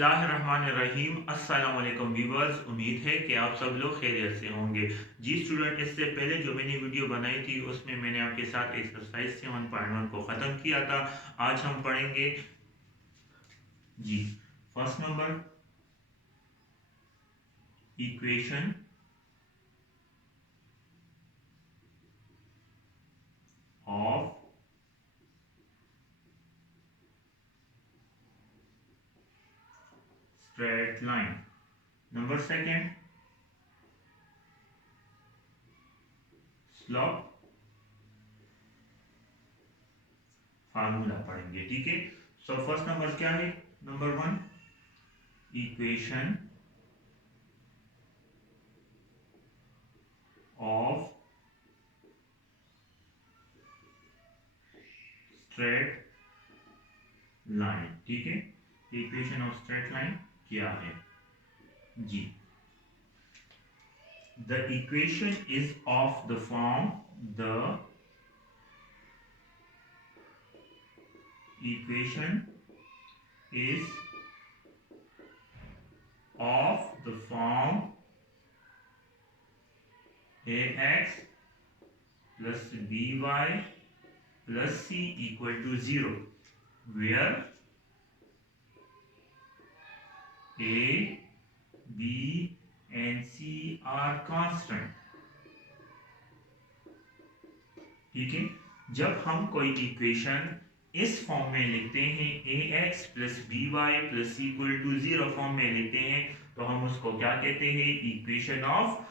बिस्मिल्लाहिर्रहमानिर्रहीम। अस्सलाम वालेकुम व्यूअर्स, उम्मीद है कि आप सब लोग खैरियत से होंगे। जी स्टूडेंट, इससे पहले जो मैंने वीडियो बनाई थी उसमें मैंने आपके साथ एक्सरसाइज 7.1 को ख़त्म किया था। आज हम पढ़ेंगे जी first number, equation of straight line. Number second, slope formula पढ़ेंगे। ठीक है, सो फर्स्ट नंबर क्या है? Number one, equation of straight line. ठीक है, इक्वेशन ऑफ स्ट्रेट लाइन क्या है जी? The equation is of the form, the equation is of the form ax plus by plus c equal to 0, where a, b and c are constant। ठीक है, जब हम कोई इक्वेशन इस form में लिखते हैं, A X plus B Y plus C equal to 0 form में लिखते हैं, तो हम उसको क्या कहते हैं? इक्वेशन ऑफ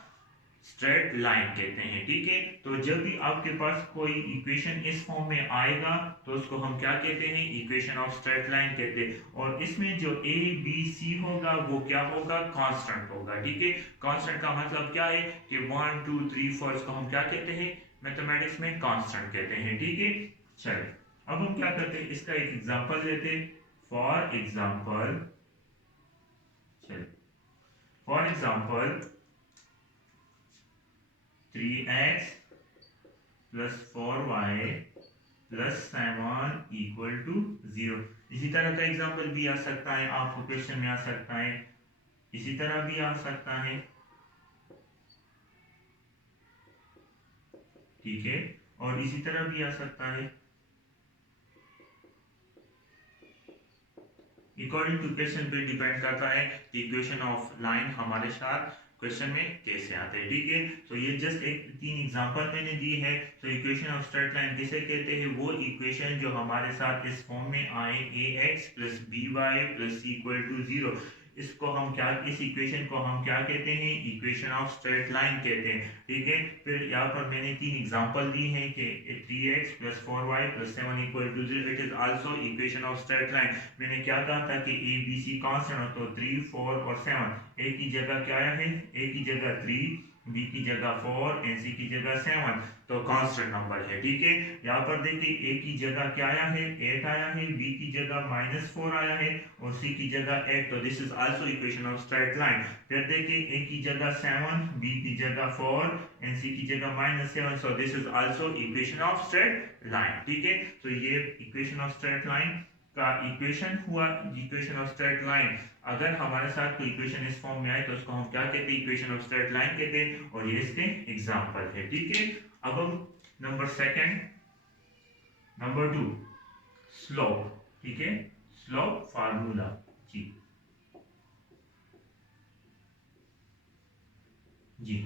स्ट्रेट लाइन कहते हैं। ठीक है, तो जब भी आपके पास कोई इक्वेशन इस फॉर्म में आएगा तो उसको हम क्या कहते हैं? इक्वेशन ऑफ स्ट्रेट लाइन कहते हैं। और इसमें जो ए बी सी होगा वो क्या होगा? कांस्टेंट होगा। ठीक है, कांस्टेंट का मतलब क्या है कि 1 2 3 4 इसको हम क्या कहते हैं? मैथमेटिक्स में कांस्टेंट कहते हैं। ठीक है, चलिए अब हम क्या करते हैं, इसका एक एग्जांपल लेते हैं। फॉर एग्जांपल, चलिए for example 3x plus 4y plus 7 equal to 0। इसी तरह का एग्जांपल भी आ सकता है, आपको क्वेश्चन में आ सकता है, इसी तरह भी आ सकता है। ठीक है, और इसी तरह भी आ सकता है। अकॉर्डिंग टू क्वेश्चन पे डिपेंड करता है कि इक्वेशन ऑफ लाइन हमारे साथ क्वेश्चन में कैसे आते हैं। ठीक है, तो ये जस्ट एक 3 एग्जांपल मैंने दी है। तो इक्वेशन ऑफ स्ट्रेट लाइन किसे कहते हैं? वो इक्वेशन जो हमारे साथ इस फॉर्म में आए, A X plus B Y plus C equal to 0, इसको हम क्या, इस इक्वेशन को हम क्या कहते हैं? इक्वेशन ऑफ स्ट्रेट लाइन कहते हैं। ठीक है, फिर यहाँ पर मैंने 3 एग्जांपल दी हैं कि 3x plus 4y plus 7 equal to 0, it is also equation of straight line. मैंने क्या कहा था कि ए बी सी कांस्टेंट हो, तो 3 4 और 7 ए की जगह क्या आया है? ए की जगह 3, बी की जगह 4 एंड सी की जगह 7, तो कांस्टेंट नंबर है। ठीक है, यहाँ पर देखिए ए की जगह क्या आया है? 8 आया है, बी की जगह -4 आया है और सी की जगह 8, तो this is also equation of straight line. फिर देखिए ए की जगह 7, बी की जगह 4 एंड सी की जगह -7, so this is also equation of straight line. ठीक है, तो ये इक्वेशन ऑफ स्ट्रेट लाइन का इक्वेशन हुआ। इक्वेशन ऑफ स्ट्रेट लाइन, अगर हमारे साथ कोई इक्वेशन इस फॉर्म में आए तो उसको हम क्या कहते हैं? इक्वेशन ऑफ स्ट्रेट लाइन कहते हैं, और ये इसके एग्जांपल है। ठीक है, अब हम नंबर सेकंड, नंबर 2, स्लोप। ठीक है, स्लोप फार्मूला जी जी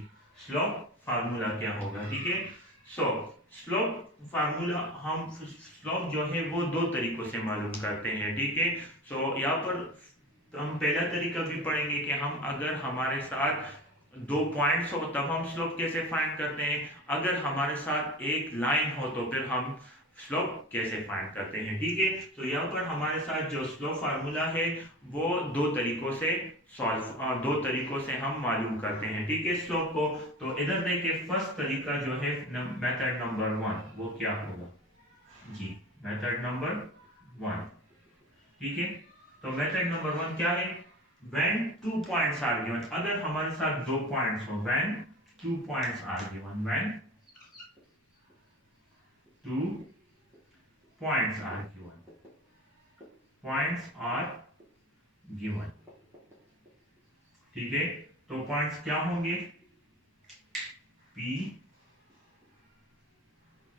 स्लोप फार्मूला क्या होगा? ठीक है, सो स्लोप फार्मूला, हम स्लोप जो है वो 2 तरीकों से मालूम करते हैं। ठीक है, सो यहाँ पर हम पहला तरीका भी पढ़ेंगे कि हम अगर हमारे साथ 2 पॉइंट्स हो तब हम स्लोप कैसे फाइंड करते हैं, अगर हमारे साथ एक लाइन हो तो फिर हम स्लोप कैसे फाइंड करते हैं। ठीक है, तो यहाँ पर हमारे साथ जो स्लोप फार्मूला है वो 2 तरीकों से दो तरीकों से हम मालूम करते हैं। ठीक है, स्लोप को, तो इधर देखिए फर्स्ट तरीका जो है मेथड नंबर 1, वो क्या होगा जी? Method number 1। ठीक है, तो मेथड नंबर 1 क्या है? when 2 points are given, अगर हमारे साथ 2 पॉइंट्स हो, when 2 points are given, when 2 points are given, points are given. ठीक है, तो पॉइंट्स क्या होंगे, P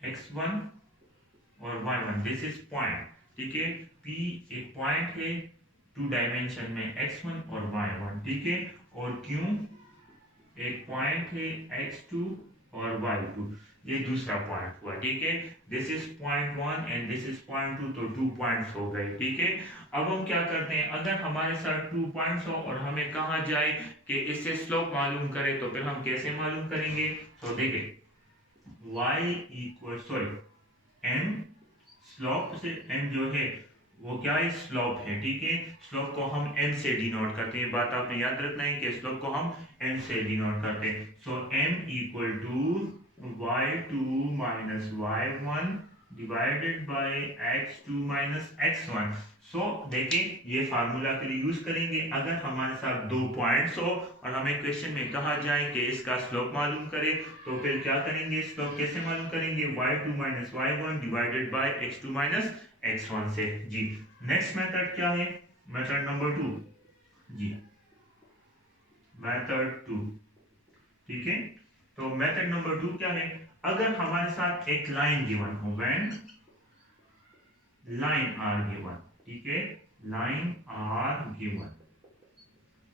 x1 और y1, दिस इज पॉइंट। ठीक है, P एक पॉइंट है 2 डायमेंशन में x1 और y1। ठीक है, और Q एक पॉइंट है x2 और y2, ये दूसरा पॉइंट हुआ। ठीक है, this is point 1 and this is point 2, तो 2 पॉइंट्स हो गए। ठीक है, अब हम क्या करते हैं, अगर हमारे साथ 2 पॉइंट्स हो और हमें कहा जाए कि इससे स्लोप मालूम करें, तो फिर हम कैसे मालूम करेंगे। तो देखिए y इक्वल m, स्लोप से m जो है वो क्या है, स्लोप है। ठीक है, स्लोप को हम m से डिनोट करते हैं, बात आपने याद रखना है कि स्लोप को हम m से डिनोट करते हैं। So m equal to y2 minus y1 divided by x2 minus x1। So देखिए ये फार्मूला के लिए यूज करेंगे, अगर हमारे साथ 2 पॉइंट्स हो और हमें क्वेश्चन में कहा जाए कि इसका स्लोप मालूम करें, तो फिर क्या करेंगे, स्लोप कैसे मालूम करेंगे, y2 minus y1 divided by x2 minus x1 से। जी, नेक्स्ट मेथड क्या है, मेथड नंबर 2। जी, मेथड 2। ठीक है, तो मेथड नंबर 2 क्या है, अगर हमारे साथ एक लाइन गिवन हो, व्हेन लाइन आर गिवन। ठीक है, लाइन आर गिवन।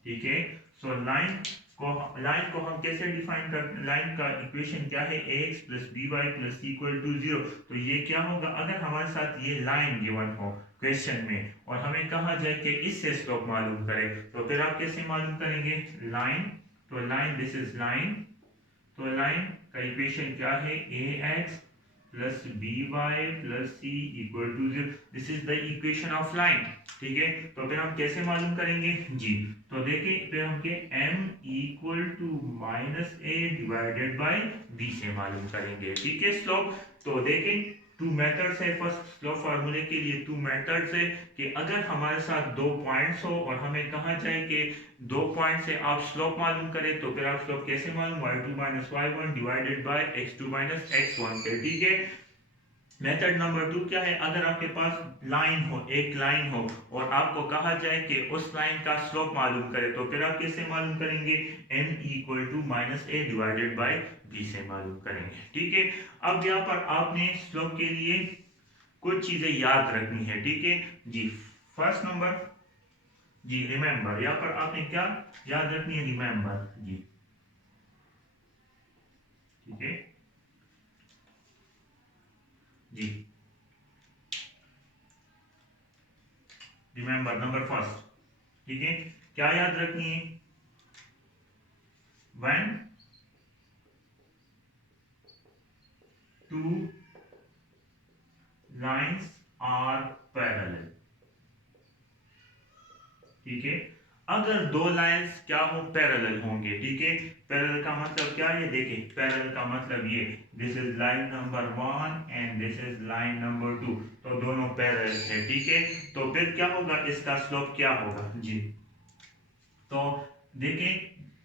ठीक है, सो लाइन को हम कैसे डिफाइन कर, लाइन का इक्वेशन क्या है, ax plus B Y plus equal to 0। तो ये क्या होगा, अगर हमारे साथ ये लाइन गिवन हो क्वेश्चन में और हमें कहा जाए कि इससे स्लोप मालूम करें, तो फिर आप कैसे मालूम करेंगे, लाइन, तो लाइन, दिस इज लाइन, तो लाइन का इक्वेशन क्या है, ax plus B Y plus C equal to 0, this is the equation of line. ठीक है, तो फिर हम कैसे मालूम करेंगे जी, तो देखिए फिर हम के m equal to minus a divided by b से मालूम करेंगे। ठीक है, स्लोप, तो देखें 2 मेथड्स है, फर्स्ट स्लोप फार्मूले के लिए 2 मेथड्स है कि अगर हमारे साथ 2 पॉइंट्स हो और हमें कहा जाए कि 2 पॉइंट से आप स्लोप मालूम करें, तो फिर आप स्लोप कैसे मालूम, y2 minus y1 divided by x2 minus x1 पे। ठीक है, मेथड नंबर 2 क्या है, अगर आपके पास लाइन हो, एक लाइन हो और आपको कहा जाए कि उस लाइन का स्लोप मालूम करें, तो फिर आप कैसे मालूम करेंगे, m equal to minus a divided by b से मालूम करेंगे। ठीक है, अब यहाँ पर आपने स्लोप के लिए कुछ चीजें याद रखनी है। ठीक है जी, फर्स्ट नंबर जी रिमेंबर, यहाँ पर आपने क्या याद रखनी है, रिमेंबर जी। ठीक है जी, रिमेंबर नंबर फर्स्ट। ठीक है, क्या याद रखनी है, when two lines are parallel। ठीक है, अगर 2 लाइंस क्या हो, पैरेलल होंगे। ठीक है, पैरेलल का मतलब क्या है, देखिए पैरेलल का मतलब ये, this is line number 1 and this is line number 2, तो दोनों पैरेलल है। ठीक है, तो फिर क्या होगा, इसका स्लोप क्या होगा जी, तो देखिए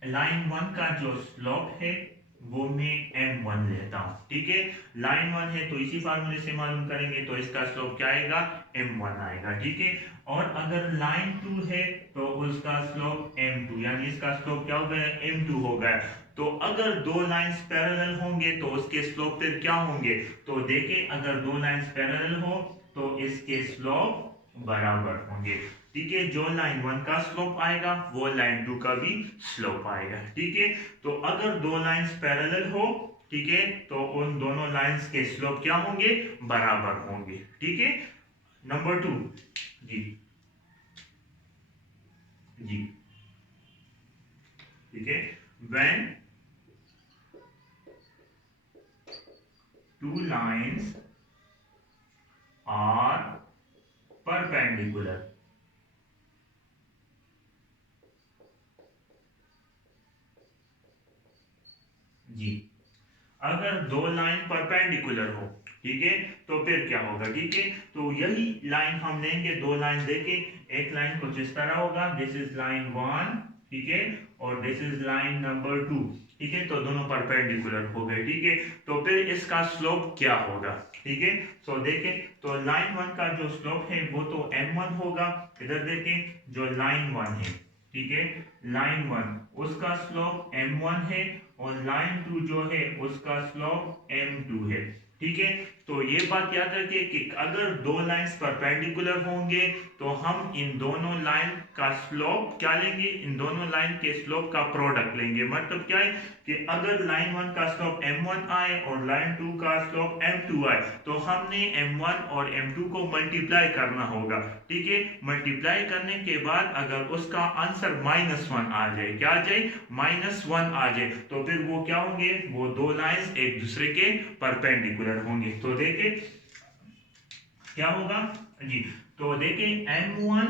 लाइन 1 का जो स्लोप है वो मैं m1 लेता हूं। ठीक है, लाइन 1 है तो इसी फार्मूले से मालूम करेंगे, तो इसका स्लोप क्या आएगा, m1 आएगा। ठीक है, और अगर लाइन 2 है तो उसका स्लोप m2, यानी इसका स्लोप क्या हो गया, m2 हो गया। तो अगर 2 लाइंस पैरेलल होंगे तो उसके स्लोप फिर क्या होंगे, तो देखिए अगर 2 लाइंस पैरेलल हो तो इसके स्लोप बराबर होंगे। ठीक है, जो लाइन 1 का स्लोप आएगा वो लाइन 2 का भी स्लोप आएगा। ठीक है, तो अगर 2 लाइंस पैरेलल हो, ठीक है, तो उन दोनों लाइंस के स्लोप क्या होंगे, बराबर होंगे। ठीक है, नंबर 2 जी जी। ठीक है, when two lines are perpendicular। जी, अगर 2 लाइन परपेंडिकुलर हो, ठीक है, तो फिर क्या होगा। ठीक है, तो यही लाइन हम लेंगे, 2 लाइन देके, एक लाइन कुछ इस तरह होगा, दिस इज लाइन 1 ठीक है, और दिस इज लाइन नंबर 2, ठीक है, तो दोनों परपेंडिकुलर हो गए, ठीक है। तो फिर इसका स्लोप क्या होगा, ठीक है। सो देखें, तो लाइन 1 का जो स्लोप है वो तो m1 होगा, इधर देखें जो लाइन 1 है, ठीक है, लाइन 1 उसका स्लोप m1 है, और लाइन 2 जो है उसका स्लोप m2 है, ठीक है। तो ये बात याद रखिए कि अगर दो लाइंस परपेंडिकुलर होंगे तो हम इन दोनों लाइन का स्लोप क्या लेंगे, इन दोनों लाइन के स्लोप का प्रोडक्ट लेंगे। मतलब क्या है कि अगर लाइन 1 का स्लोप m1 आए और लाइन 2 का स्लोप m2 आए, तो हमने m1 और m2 को मल्टीप्लाई करना होगा, ठीक है। मल्टीप्लाई करने के बाद अगर उसका आंसर -1 आ जाए, क्या आ जाए, -1 आ जाए, तो फिर वो क्या होंगे, वो दो लाइंस एक दूसरे के परपेंडिकुलर होंगे। तो देखिए क्या होगा जी, तो देखिए m1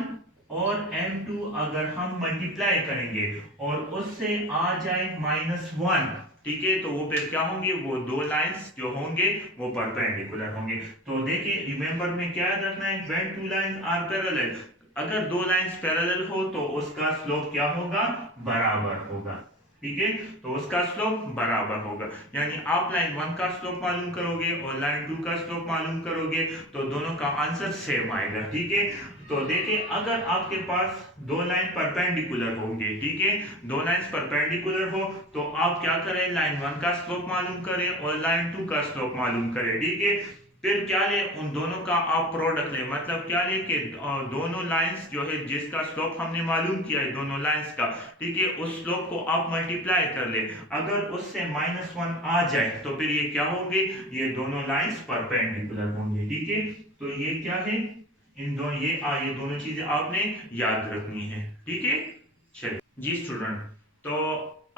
और m2 अगर हम मल्टीप्लाई करेंगे और उससे आ जाए -1, ठीक है, तो वो फिर क्या होंगे, वो दो लाइंस जो होंगे वो परपेंडिकुलर होंगे। तो देखिए रिमेंबर में क्या याद रखना है, when two lines are parallel, अगर दो लाइंस पैरेलल हो तो उसका स्लोप क्या होगा, बराबर होगा, ठीक है। तो उसका स्लोप बराबर होगा, यानी आप लाइन 1 का स्लोप मालूम करोगे और लाइन 2 का स्लोप मालूम करोगे तो दोनों का आंसर सेम आएगा, ठीक है। तो देखिए अगर आपके पास दो लाइन परपेंडिकुलर होंगे, ठीक है, दो लाइंस परपेंडिकुलर हो तो आप क्या करें, लाइन 1 का स्लोप मालूम करें और लाइन 2 का स्लोप मालूम करें, ठीक है। फिर क्या ले, उन दोनों का आप प्रोडक्ट ले, मतलब क्या ले कि दोनों लाइंस जो है जिसका स्लोप हमने मालूम किया है दोनों लाइंस का, ठीक है, उस स्लोप को आप मल्टीप्लाई कर ले, अगर उससे -1 आ जाए तो फिर ये क्या होंगे, ये दोनों लाइंस परपेंडिकुलर होंगे, ठीक है। तो ये क्या है, इन दोनों ये दोनों चीजें आपने याद रखनी है, ठीक है। चलिए जी स्टूडेंट, तो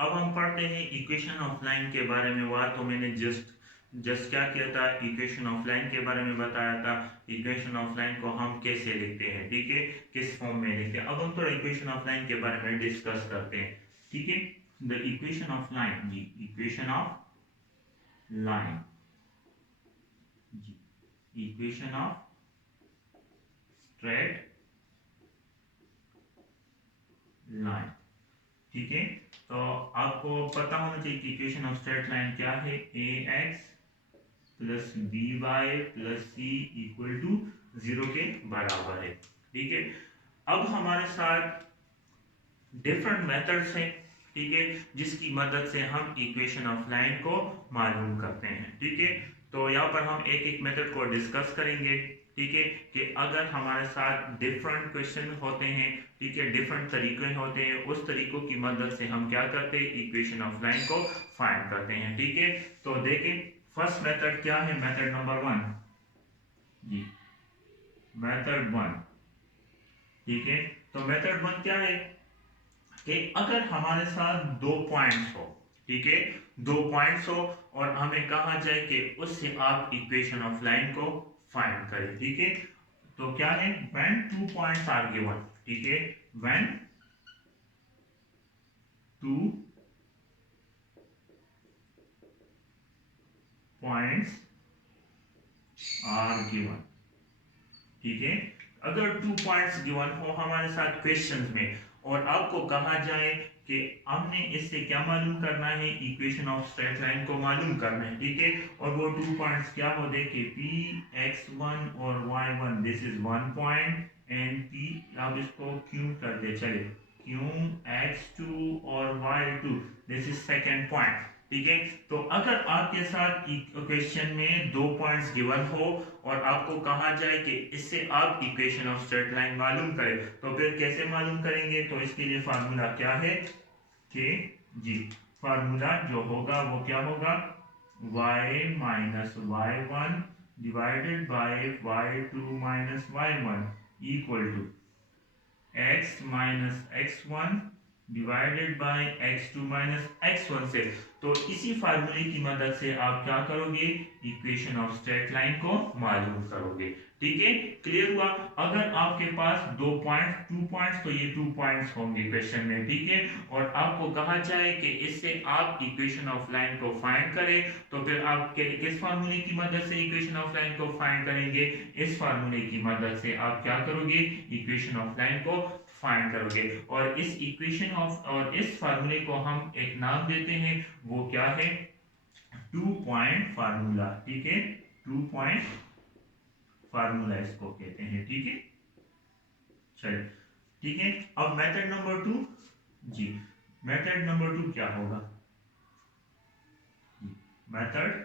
अब हम पढ़ते हैं इक्वेशन ऑफ लाइन के बारे में। वह तो मैंने जस्ट जस्ट क्या किया था, इक्वेशन ऑफ लाइन के बारे में बताया था, इक्वेशन ऑफ लाइन को हम कैसे लिखते हैं, ठीक है, किस फॉर्म में लिखते हैं। अब हम थोड़ा इक्वेशन ऑफ लाइन के बारे में डिस्कस करते हैं, ठीक है। The equation of line, the equation of line, the equation of straight line, ठीक है। तो आपको पता होना चाहिए कि इक्वेशन ऑफ स्ट्रेट लाइन क्या है, ax plus B Y plus C equal to 0 के बराबर है, ठीक है। अब हमारे साथ डिफरेंट मेथड्स हैं, ठीक है, जिसकी मदद से हम इक्वेशन ऑफ लाइन को मालूम करते हैं, ठीक है। तो यहाँ पर हम एक एक मेथड को डिस्कस करेंगे, ठीक है, कि अगर हमारे साथ डिफरेंट क्वेश्चन होते हैं, ठीक है, डिफरेंट तरीके होते हैं, उस तरीकों की मदद से हम क्या करते हैं, इक्वेशन ऑफ लाइन को फाइंड करते हैं, ठीक है। तो देखें फर्स्ट मेथड क्या है, मेथड नंबर 1, जी मेथड 1, ठीक है। तो मेथड 1 क्या है कि अगर हमारे साथ दो पॉइंट्स हो, ठीक है, दो पॉइंट्स हो और हमें कहा जाए कि उससे आप इक्वेशन ऑफ लाइन को फाइंड करें, ठीक है। तो क्या है, when two points are given, ठीक है, when two points are given, ठीक है। अगर 2 पॉइंट्स गिवन हो हमारे साथ क्वेश्चंस में और आपको कहा जाए कि हमने इससे क्या मालूम करना है, इक्वेशन ऑफ स्ट्रेट लाइन को मालूम करना है, ठीक है। और वो 2 पॉइंट्स क्या हो, देखिए Px1 और y1, this is 1 point, and P आप इसको क्यों कर दे, चले Qx2 और y2, this is second point, ठीक है। तो अगर आपके साथ क्वेश्चन में दो पॉइंट्स गिवन हो और आपको कहा जाए कि इससे आप इक्वेशन ऑफ स्ट्रेट लाइन मालूम करें, तो फिर कैसे मालूम करेंगे, तो इसके लिए फार्मूला क्या है कि जी फार्मूला जो होगा वो क्या होगा, y minus y1 divided by y2 minus y1 equal to x minus x1 divided by x2 minus x1 से। तो इसी फार्मूले की मदद से आप क्या करोगे, इक्वेशन ऑफ स्ट्रेट लाइन को मालूम करोगे, ठीक है। क्लियर हुआ। अगर आपके पास दो पॉइंट 2 पॉइंट्स, तो ये 2 पॉइंट्स होंगे क्वेश्चन में, ठीक है, और आपको कहा जाए कि इससे आप इक्वेशन ऑफ लाइन को फाइंड करें, तो फिर आप किस फार्मूले की मदद से इक्वेशन ऑफ लाइन को फाइंड करेंगे, इस फार्मूले की मदद से आप क्या करोगे, इक्वेशन ऑफ लाइन को फाइंड करोगे। और इस इक्वेशन ऑफ और इस फार्मूले को हम एक नाम देते हैं, वो क्या है, 2 पॉइंट फार्मूला। ठीक है, 2 पॉइंट फार्मूला इसको कहते हैं। ठीक है, चलिए ठीक है। अब मेथड नंबर 2, जी मेथड नंबर 2 क्या होगा, मेथड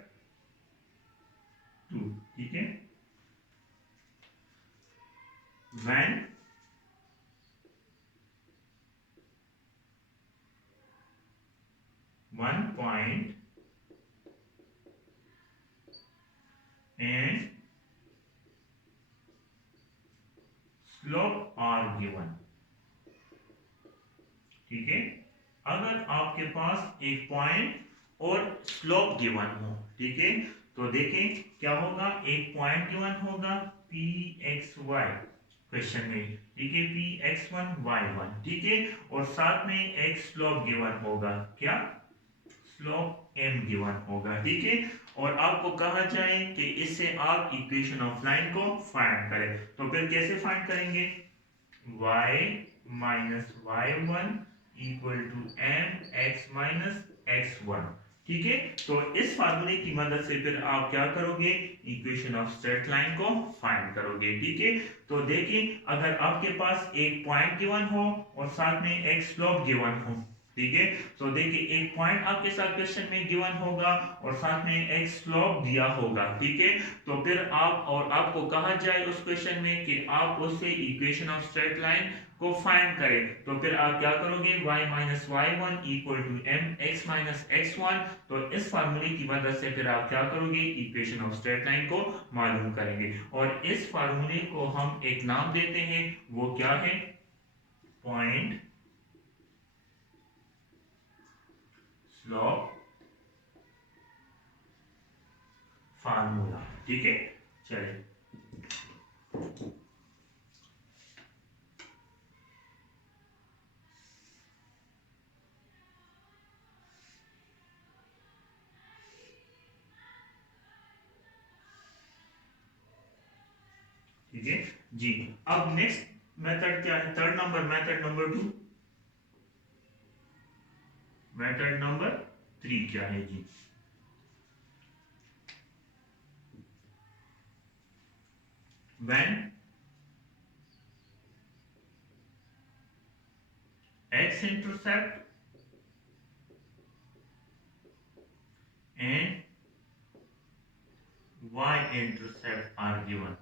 2, ठीक है। when one point and slope are given, ठीक है। अगर आपके पास एक पॉइंट और स्लोप गिवन हो, ठीक है, तो देखें क्या होगा, एक पॉइंट गिवन होगा पी एक्स वाई क्वेश्चन में, ठीक है, P X one Y one, ठीक है, और साथ में एक स्लोप गिवन होगा, क्या, स्लोप एम गिवन होगा, ठीक है। और आपको कहा जाए कि इससे आप इक्वेशन ऑफ लाइन को फाइंड करें, तो फिर कैसे फाइंड करेंगे, y minus y one equal to m x minus x one, ठीक है। तो इस फार्मूले की मदद से फिर आप क्या करोगे, इक्वेशन ऑफ स्ट्रेट लाइन को फाइंड करोगे, ठीक है। तो देखिए अगर आपके पास एक पॉइंट गिवन हो और साथ में एक स्लोप गिवन हो, ठीक है, तो देखिए एक पॉइंट आपके साथ क्वेश्चन में गिवन होगा और साथ में एक स्लोप दिया होगा, ठीक है। तो फिर आप और आपको कहा जाए उस क्वेश्चन में कि आप उससे इक्वेशन ऑफ स्ट्रेट लाइन को फाइंड करें, तो फिर आप क्या करोगे, y minus y one equal to m x minus x one. तो इस फार्मूले की मदद से फिर आप क्या करोगे, इक्वेशन ऑफ स्ट्रेट लाइन को मालूम करेंगे। और इस फार्मूले को हम एक नाम देते हैं, वो क्या है, पॉइंट स्लोप फार्मूला, ठीक है। चलिए ठीक है जी। अब नेक्स्ट मेथड क्या है, third number, method number 2, method number 3 क्या है जी, when x intercept and y intercept are given,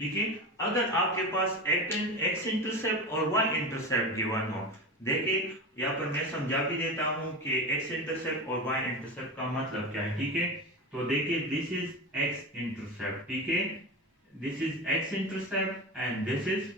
ठीक है। अगर आपके पास x इंटरसेप्ट और y इंटरसेप्ट गिवन हो, देखिए यहाँ पर मैं समझा भी देता हूँ कि x इंटरसेप्ट और y इंटरसेप्ट का मतलब क्या है, ठीक है। तो देखिए दिस इज x इंटरसेप्ट, ठीक है, this is x intercept and this is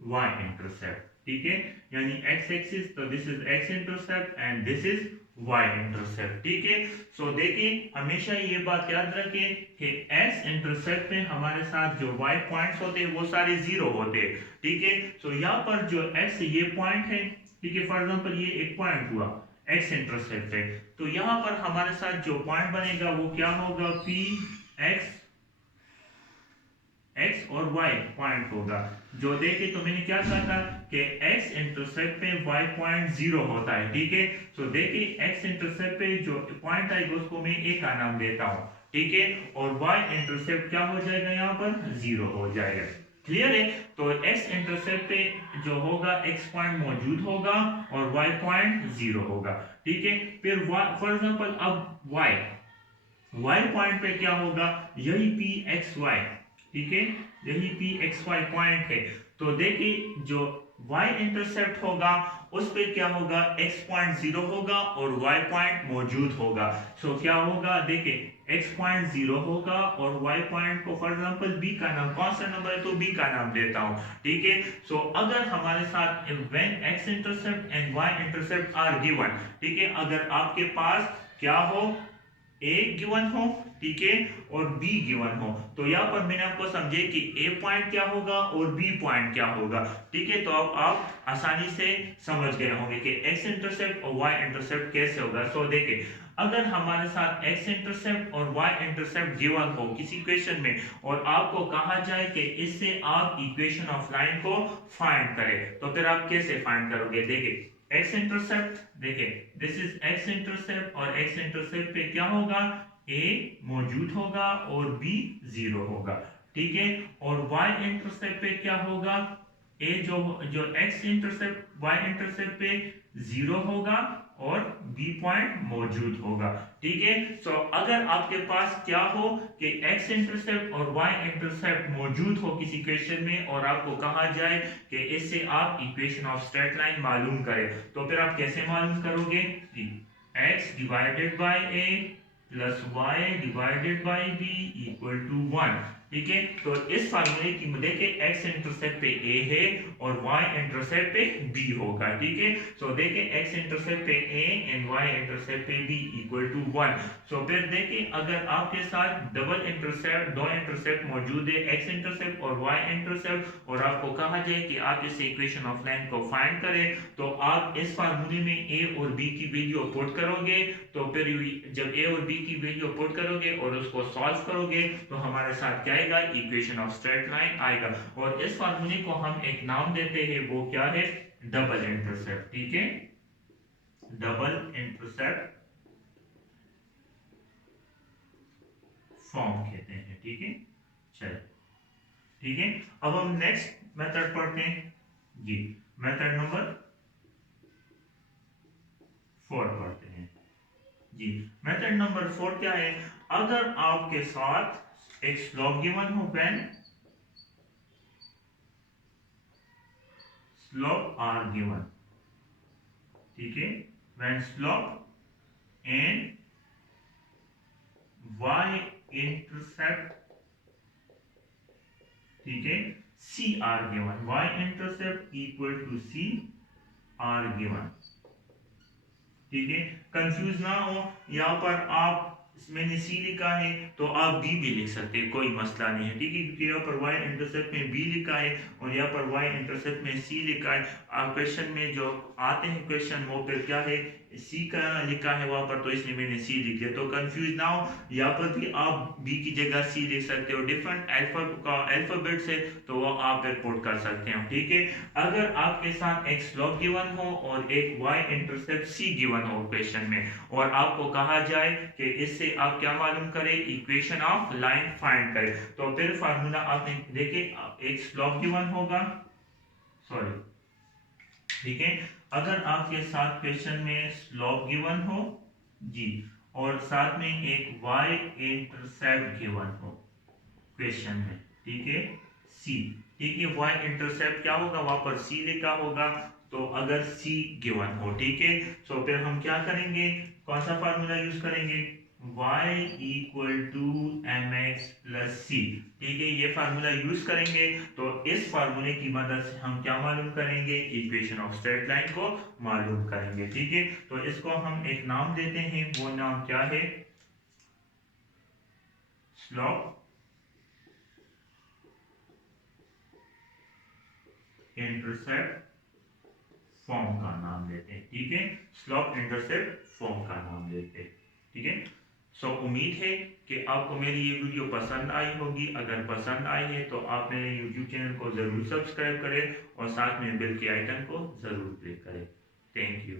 y intercept, ठीक है, यानी x एक्सिस, तो this is x intercept and this is y intercept, ठीक है। सो देखिए हमेशा ये बात याद रखें कि x इंटरसेप्ट में हमारे साथ जो y पॉइंट्स होते हैं वो सारे जीरो होते हैं, ठीक है। सो यहाँ पर जो x ये पॉइंट है, ठीक है, फॉर एग्जांपल ये एक पॉइंट हुआ x इंटरसेप्ट है, तो यहाँ पर हमारे साथ जो पॉइंट बनेगा वो क्या होगा, p x और y पॉइंट होगा। जो देखे तो मैंने क्या कहा था कि x इंटरसेप्ट पे y पॉइंट जीरो होता है, ठीक है। तो देखिए x इंटरसेप्ट पे जो पॉइंट आएगा उसको मैं a का नाम देता हूँ, ठीक है, और y इंटरसेप्ट क्या हो जाएगा, यहाँ पर जीरो हो जाएगा, क्लियर है। तो x इंटरसेप्ट पे जो होगा x पॉइंट मौजूद होगा और y पॉइंट जीरो होगा, ठीक है। फिर फॉर एग्जांपल अब y पॉइंट पे क्या होगा, यही p x y, ठीक है, यही पी एक्स वाई पॉइंट है। तो देखिए जो y इंटरसेप्ट होगा उस पे क्या होगा, x पॉइंट जीरो होगा और y पॉइंट मौजूद होगा। सो क्या होगा, देखिए x पॉइंट जीरो होगा और y पॉइंट को फॉर एग्जांपल b का नाम, कौन सा नंबर है तो b का नाम देता हूं, ठीक है। सो अगर हमारे साथ when x intercept and y intercept are given, ठीक है, अगर आपके पास क्या हो, a गिवन हो, ठीक है, और b गिवन हो, तो यहाँ पर मैंने आपको समझे कि a पॉइंट क्या होगा और b पॉइंट क्या होगा, ठीक है। तो अब आप आसानी से समझ गए होंगे कि x इंटरसेप्ट और y इंटरसेप्ट कैसे होगा। सो देखिए अगर हमारे साथ x इंटरसेप्ट और y इंटरसेप्ट गिवन हो किसी क्वेश्चन में और आपको कहा जाए कि इससे आप इक्वेशन ऑफ लाइन को फाइंड करें, तो फिर आप कैसे फाइंड करोगे? देखिए x इंटरसेप्ट, देखिए दिस इज x इंटरसेप्ट और x इंटरसेप्ट पे क्या होगा? a मौजूद होगा और b 0 होगा, ठीक है। और y इंटरसेप्ट पे क्या होगा? a जो जो x इंटरसेप्ट y इंटरसेप्ट पे 0 होगा और b पॉइंट मौजूद होगा, ठीक है। सो अगर आपके पास क्या हो कि x इंटरसेप्ट और y इंटरसेप्ट मौजूद हो किसी क्वेश्चन में और आपको कहा जाए कि इससे आप इक्वेशन ऑफ स्ट्रेट लाइन मालूम करें, तो फिर आप कैसे मालूम करोगे? x divided by a plus y divided by b equal to 1, ठीक है। तो इस फार्मूले की मदद के x इंटरसेप्ट पे a है और y इंटरसेप्ट पे b होगा, ठीक है। सो देखिए x इंटरसेप्ट पे a एंड y इंटरसेप्ट पे b इक्वल टू 1। सो फिर देखिए अगर आपके साथ डबल इंटरसेप्ट, दो इंटरसेप्ट मौजूद है, x इंटरसेप्ट और y इंटरसेप्ट, और आपको कहा जाए कि आप इस इक्वेशन ऑफ लाइन को फाइंड करें, तो आप इस फार्मूले में a और b की वैल्यू पुट करोगे, तो फिर जब a और b की वैल्यू पुट करोगे और उसको सॉल्व करोगे तो हमारे साथ क्या आएगा? इक्वेशन ऑफ स्ट्रेट लाइन आएगा। और इस फार्मूले को हम एक नाम देते हैं, वो क्या है? डबल इंटरसेप्ट, ठीक है। डबल इंटरसेप्ट फॉर्म कहते हैं, ठीक है। चलो ठीक है, अब हम नेक्स्ट मेथड पढ़ते हैं जी। मेथड नंबर 4 पढ़ते हैं जी। मेथड नंबर 4 क्या है? अगर आपके साथ एक स्लोप गिवन हो, व्हेन स्लोप आर गिवन, ठीक है, when slope and y intercept, ठीक है, c are given, y intercept equal to c are given, ठीक है। कंफ्यूज ना हो, यहाँ पर आप मैंने सी लिखा है तो आप बी भी लिख सकते हैं, कोई मसला नहीं है, ठीक है, क्योंकि यहाँ पर y इंटरसेप्ट में बी लिखा है और यहाँ पर y इंटरसेप्ट में सी लिखा है। आप क्वेश्चन में जो आते हैं क्वेश्चन, वो फिर क्या है? सी का लिखा है वहां पर, तो इसलिए मैंने सी लिख दिया। तो कंफ्यूज ना हो, यहाँ पर भी आप बी की जगह सी लिख सकते हो, डिफरेंट अल्फाबेट से, तो वो आप फिर पुट कर सकते हो, ठीक है। अगर आपके साथ एक स्लोप गिवन हो और एक y इंटरसेप्ट c गिवन हो क्वेश्चन में, और आपको कहा जाए कि इससे आप क्या मालूम करें? इक्वेशन ऑफ लाइन फाइंड करें, तो फिर फार्मूला आपने देखिए, एक स्लोप गिवन होगा, सॉरी, ठीक है। अगर आपके साथ क्वेश्चन में स्लोप गिवन हो जी, और साथ में एक y इंटरसेप्ट गिवन हो क्वेश्चन में, ठीक है, c, ठीक है, y इंटरसेप्ट क्या होगा? वहां पर c लिखा होगा, तो अगर c गिवन हो, ठीक है, तो फिर हम क्या करेंगे? कौन सा फार्मूला यूज करेंगे? y equal to mx plus c, ठीक है, ये फार्मूला यूज करेंगे। तो इस फार्मूले की मदद से हम क्या मालूम करेंगे? इक्वेशन ऑफ स्ट्रेट लाइन को मालूम करेंगे, ठीक है। तो इसको हम एक नाम देते हैं, वो नाम क्या है? स्लोप इंटरसेप्ट फॉर्म का नाम लेते हैं, ठीक है, स्लोप इंटरसेप्ट फॉर्म का नाम लेते हैं, ठीक है। सो उम्मीद है कि आपको मेरी ये वीडियो पसंद आई होगी। अगर पसंद आई है तो आप मेरे यूट्यूब चैनल को ज़रूर सब्सक्राइब करें और साथ में बेल के आइकन को ज़रूर क्लिक करें। Thank you.